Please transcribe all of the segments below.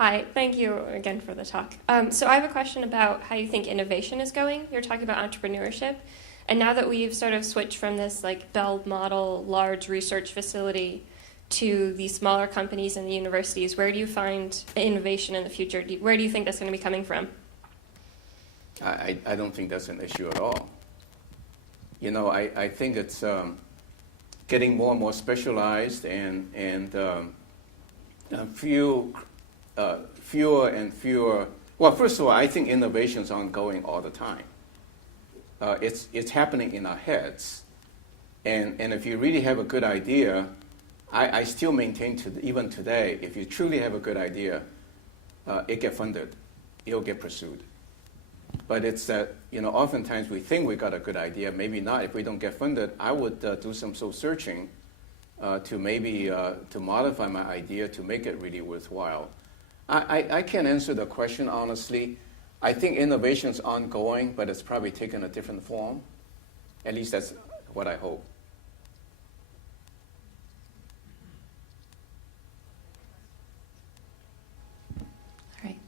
Hi, thank you again for the talk. So I have a question about how you think innovation is going. You're talking about entrepreneurship. And now that we've sort of switched from this like Bell model, large research facility, to the smaller companies and the universities, where do you find innovation in the future? Where do you think that's going to be coming from? I don't think that's an issue at all. You know, I think it's getting more and more specialized and fewer and fewer. Well, first of all, I think innovation is ongoing all the time. It's happening in our heads. And if you really have a good idea, I still maintain even today, if you truly have a good idea, it get funded, it'll get pursued. But it's that, you know, oftentimes we think we got a good idea, maybe not. If we don't get funded, I would do some soul searching to maybe to modify my idea to make it really worthwhile. I can't answer the question honestly. I think innovation is ongoing, but it's probably taken a different form. At least that's what I hope. All right.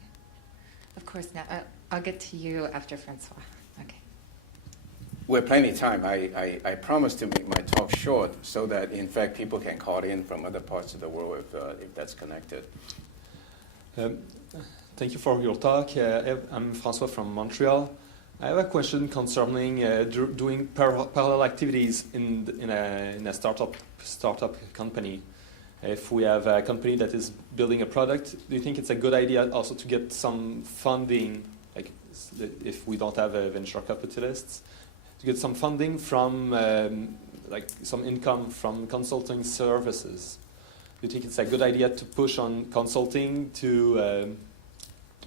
Of course, now I'll get to you after Francois. Okay. We have plenty of time. I promise to make my talk short so that, in fact, people can call in from other parts of the world if that's connected. Thank you for your talk. I'm Francois from Montreal. I have a question concerning doing parallel activities in a startup company. If we have a company that is building a product, do you think it's a good idea also to get some funding, like if we don't have venture capitalists, to get some funding from, like some income from consulting services? Do you think it's a good idea to push on consulting to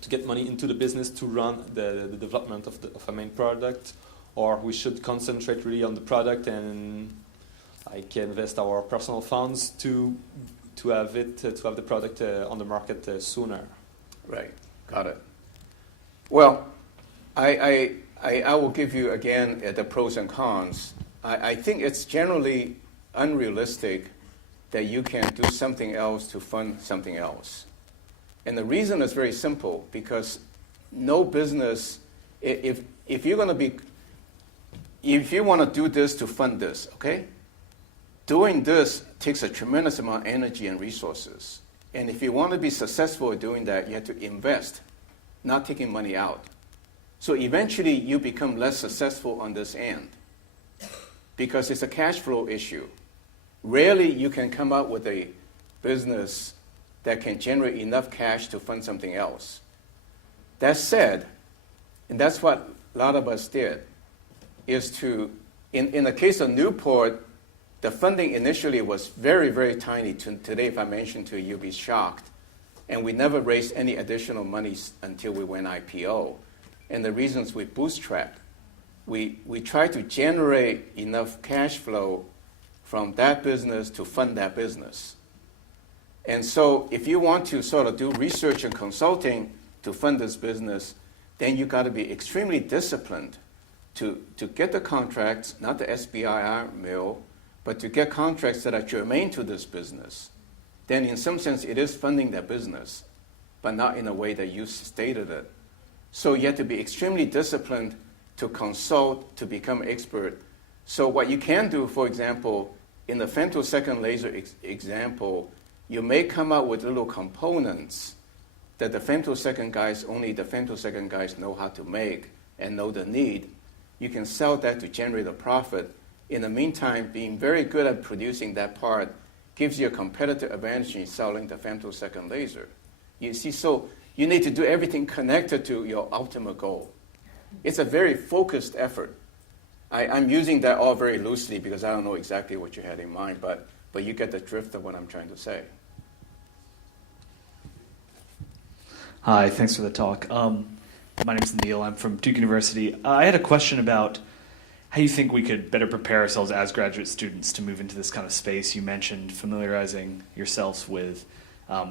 get money into the business to run the development of a main product, or we should concentrate really on the product and like invest our personal funds to have the product on the market sooner? Right, got it. Well, I will give you again the pros and cons. I think it's generally unrealistic that you can do something else to fund something else. And the reason is very simple, because no business, if you want to do this to fund this, okay? Doing this takes a tremendous amount of energy and resources. And if you want to be successful at doing that, you have to invest, not taking money out. So eventually you become less successful on this end because it's a cash flow issue. Rarely you can come up with a business that can generate enough cash to fund something else. That said, and that's what a lot of us did, is to, in the case of Newport, the funding initially was very, very tiny. Today, if I mention to you, you'll be shocked. And we never raised any additional money until we went IPO. And the reasons we bootstrapped, we tried to generate enough cash flow from that business to fund that business. And so if you want to sort of do research and consulting to fund this business, then you got to be extremely disciplined to get the contracts, not the SBIR mill, but to get contracts that are germane to this business. Then in some sense, it is funding that business, but not in a way that you stated it. So you have to be extremely disciplined to consult, to become expert. So what you can do, for example, in the femtosecond laser example, you may come up with little components that only the femtosecond guys know how to make and know the need. You can sell that to generate a profit. In the meantime, being very good at producing that part gives you a competitive advantage in selling the femtosecond laser. You see, so you need to do everything connected to your ultimate goal. It's a very focused effort. I'm using that all very loosely because I don't know exactly what you had in mind, but you get the drift of what I'm trying to say. Hi, thanks for the talk. My name's Neil. I'm from Duke University. I had a question about how you think we could better prepare ourselves as graduate students to move into this kind of space. You mentioned familiarizing yourselves with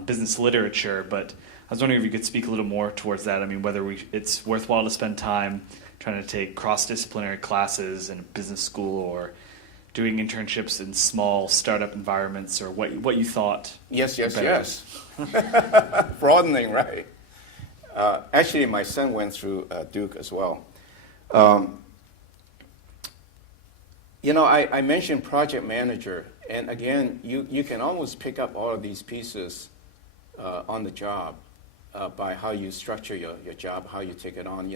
business literature, but I was wondering if you could speak a little more towards that. I mean, whether it's worthwhile to spend time trying to take cross-disciplinary classes in a business school or doing internships in small startup environments, or what you thought? Yes. better? Broadening, right? Actually, my son went through Duke as well. I mentioned project manager, and again, you can almost pick up all of these pieces on the job by how you structure your job, how you take it on.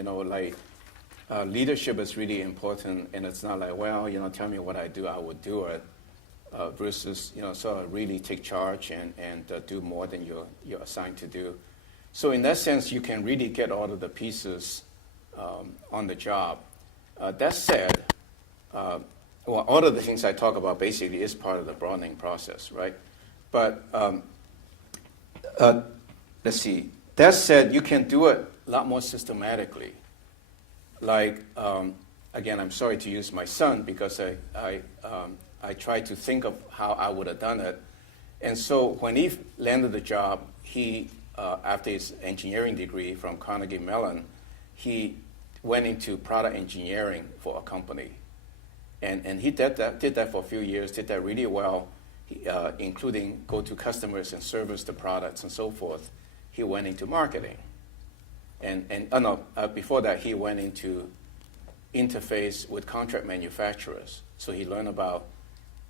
Leadership is really important, and it's not like, tell me what I do, I would do it, versus, sort of really take charge and do more than you're assigned to do. So in that sense, you can really get all of the pieces on the job. That said, all of the things I talk about basically is part of the broadening process, right? But let's see. That said, you can do it a lot more systematically. Like, again, I'm sorry to use my son because I tried to think of how I would have done it. And so when he landed the job, he, after his engineering degree from Carnegie Mellon, he went into product engineering for a company. And he did that for a few years, did that really well, including go to customers and service the products and so forth. He went into marketing. Before that, he went into interface with contract manufacturers. So he learned about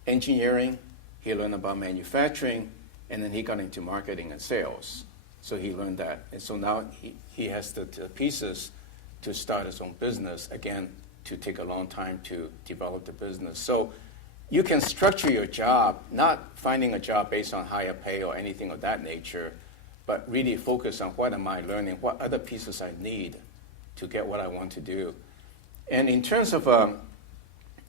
engineering, he learned about manufacturing, and then he got into marketing and sales. So he learned that. And so now he has the pieces to start his own business, again, to take a long time to develop the business. So you can structure your job, not finding a job based on higher pay or anything of that nature, but really focus on what am I learning, what other pieces I need to get what I want to do. And in terms of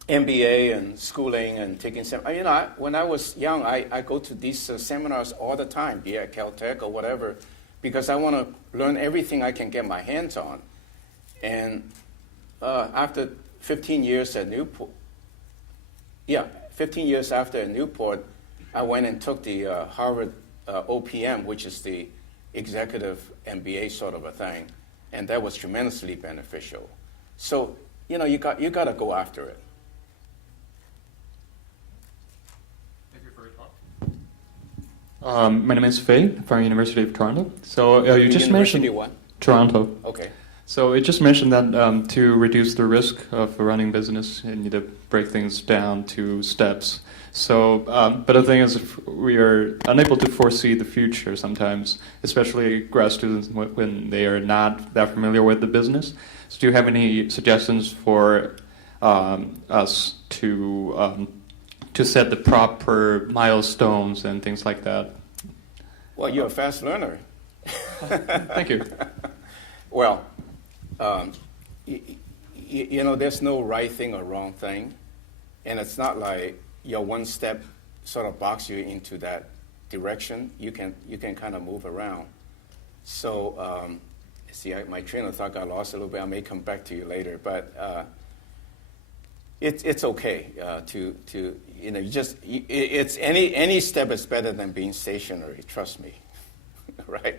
MBA and schooling and taking seminars, when I was young, I go to these seminars all the time, be it at Caltech or whatever, because I want to learn everything I can get my hands on. And after 15 years at Newport, 15 years after at Newport, I went and took the Harvard OPM, which is the executive MBA sort of a thing, and that was tremendously beneficial. So, you got to go after it. Thank you for your talk. My name is Faye from University of Toronto. So you just mentioned what? Toronto. Okay. So it just mentioned that to reduce the risk of running business, you need to break things down to steps. So, but the thing is, if we are unable to foresee the future sometimes, especially grad students when they are not that familiar with the business. So do you have any suggestions for us to set the proper milestones and things like that? Well, you're a fast learner. Thank you. Well, there's no right thing or wrong thing, and it's not like your one step sort of box you into that direction. You can kind of move around. So, my train of thought got lost a little bit. I may come back to you later, but it's okay it's any step is better than being stationary. Trust me, right?